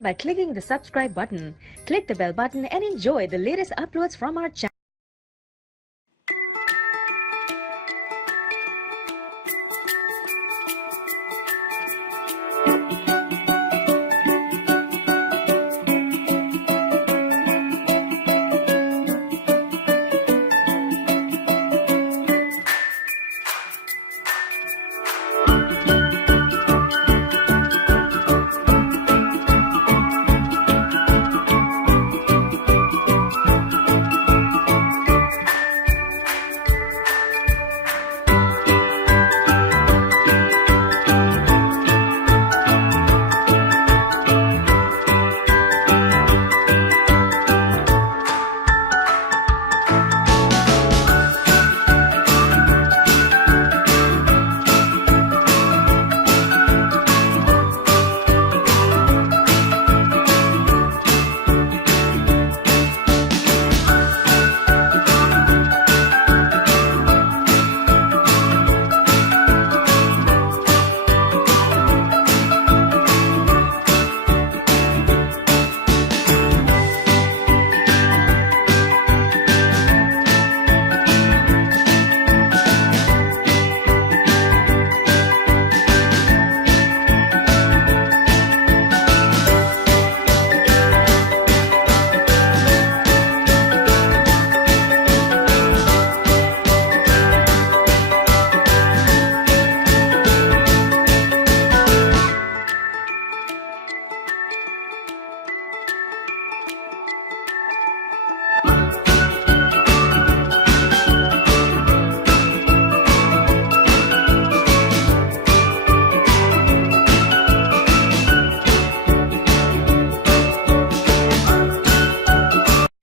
By clicking the subscribe button, click the bell button and enjoy the latest uploads from our channel.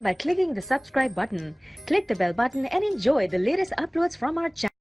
By clicking the subscribe button, click the bell button and enjoy the latest uploads from our channel.